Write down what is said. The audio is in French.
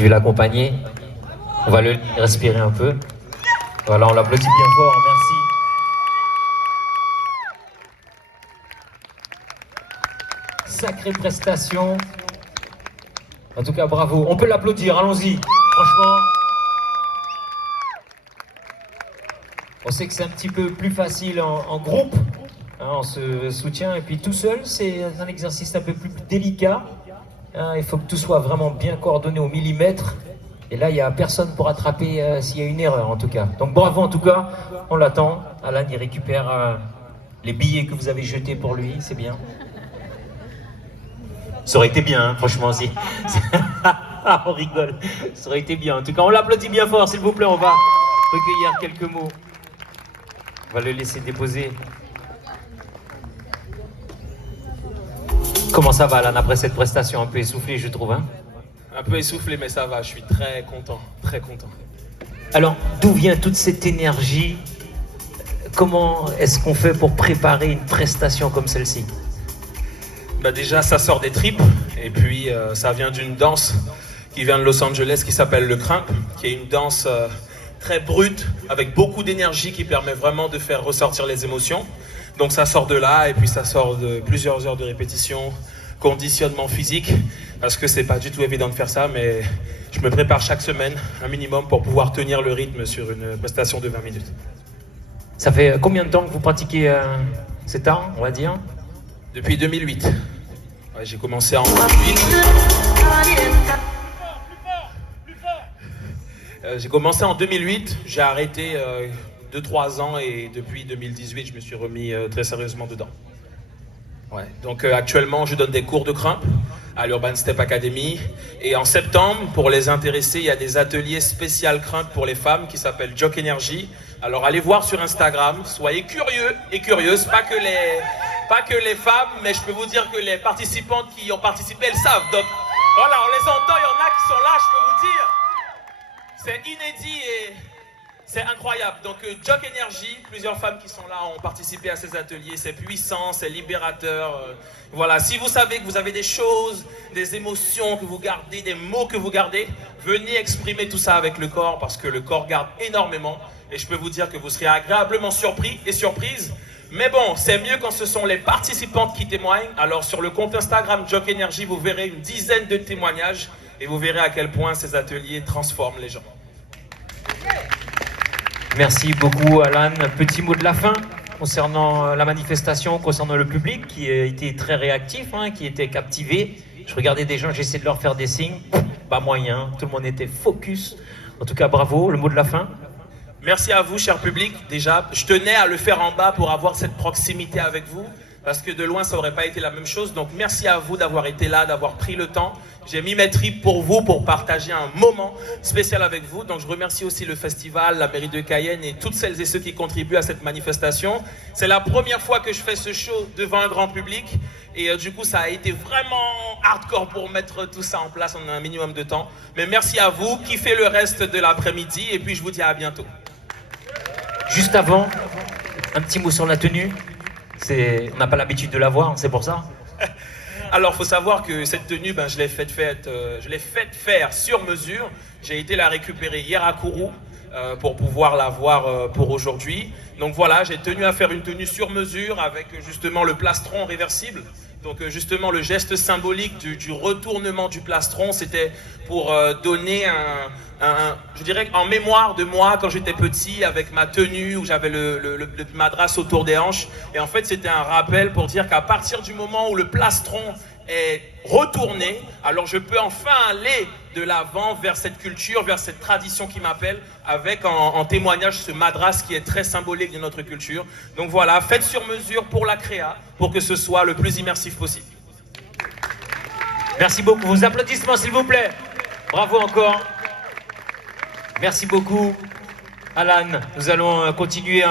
Je vais l'accompagner. On va le respirer un peu. Voilà, on l'applaudit bien fort, merci. Sacrée prestation. En tout cas, bravo. On peut l'applaudir, allons-y. Franchement, on sait que c'est un petit peu plus facile en groupe. Hein, on se soutient. Et puis tout seul, c'est un exercice un peu plus délicat. Hein, il faut que tout soit vraiment bien coordonné au millimètre. Et là, il n'y a personne pour attraper s'il y a une erreur, en tout cas. Donc bravo, en tout cas. On l'attend. Alan, il récupère les billets que vous avez jetés pour lui. C'est bien. Ça aurait été bien, hein, franchement, aussi. On rigole. Ça aurait été bien. En tout cas, on l'applaudit bien fort, s'il vous plaît. On va recueillir quelques mots. On va le laisser déposer. Comment ça va, Alan, après cette prestation un peu essoufflée, je trouve, hein? Un peu essoufflé, mais ça va, je suis très content, très content. Alors, d'où vient toute cette énergie? Comment est-ce qu'on fait pour préparer une prestation comme celle-ci? Bah déjà, ça sort des tripes, et puis ça vient d'une danse qui vient de Los Angeles, qui s'appelle le crump, qui est une danse très brute, avec beaucoup d'énergie, qui permet vraiment de faire ressortir les émotions. Donc ça sort de là, et puis ça sort de plusieurs heures de répétition, conditionnement physique, parce que c'est pas du tout évident de faire ça, mais je me prépare chaque semaine, un minimum, pour pouvoir tenir le rythme sur une prestation de 20 minutes. Ça fait combien de temps que vous pratiquez cet art, on va dire? Depuis 2008. Ouais, j'ai commencé en 2008. J'ai commencé en 2008, j'ai arrêté 2-3 ans et depuis 2018, je me suis remis très sérieusement dedans. Ouais. Donc actuellement, je donne des cours de crump à l'Urban Step Academy. Et en septembre, pour les intéressés, il y a des ateliers spécial crump pour les femmes qui s'appellent Jock Energy. Alors allez voir sur Instagram, soyez curieux et curieuses, pas que les femmes, mais je peux vous dire que les participantes qui ont participé, elles savent. Donc voilà, on les entend, il y en a qui sont là, je peux vous dire. C'est inédit et c'est incroyable. Donc Jock Energy, plusieurs femmes qui sont là ont participé à ces ateliers. C'est puissant, c'est libérateur. Voilà, si vous savez que vous avez des choses, des émotions que vous gardez, des mots que vous gardez, venez exprimer tout ça avec le corps parce que le corps garde énormément. Et je peux vous dire que vous serez agréablement surpris et surprises. Mais bon, c'est mieux quand ce sont les participantes qui témoignent. Alors sur le compte Instagram Jock Energy, vous verrez une dizaine de témoignages et vous verrez à quel point ces ateliers transforment les gens. Merci beaucoup, Alan. Petit mot de la fin concernant la manifestation, concernant le public qui a été très réactif, hein, qui était captivé. Je regardais des gens, j'essayais de leur faire des signes. Pas moyen, tout le monde était focus. En tout cas, bravo. Le mot de la fin? Merci à vous, cher public. Déjà, je tenais à le faire en bas pour avoir cette proximité avec vous, parce que de loin, ça n'aurait pas été la même chose. Donc, merci à vous d'avoir été là, d'avoir pris le temps. J'ai mis mes tripes pour vous, pour partager un moment spécial avec vous. Donc, je remercie aussi le festival, la mairie de Cayenne et toutes celles et ceux qui contribuent à cette manifestation. C'est la première fois que je fais ce show devant un grand public. Et du coup, ça a été vraiment hardcore pour mettre tout ça en place en un minimum de temps. Mais merci à vous, kiffez le reste de l'après-midi. Et puis, je vous dis à bientôt. Juste avant, un petit mot sur la tenue. On n'a pas l'habitude de la voir, c'est pour ça. Alors, il faut savoir que cette tenue, je l'ai faite faire sur mesure. J'ai été la récupérer hier à Kourou pour pouvoir la voir pour aujourd'hui. Donc voilà, j'ai tenu à faire une tenue sur mesure avec justement le plastron réversible. Donc justement, le geste symbolique du retournement du plastron, c'était pour donner je dirais en mémoire de moi quand j'étais petit avec ma tenue où j'avais le madras autour des hanches. Et en fait, c'était un rappel pour dire qu'à partir du moment où le plastron est retourné, alors je peux enfin aller de l'avant vers cette culture, vers cette tradition qui m'appelle, avec en témoignage ce madras qui est très symbolique de notre culture. Donc voilà, faites sur mesure pour la créa, pour que ce soit le plus immersif possible. Merci beaucoup. Vos applaudissements, s'il vous plaît. Bravo encore. Merci beaucoup, Alan. Nous allons continuer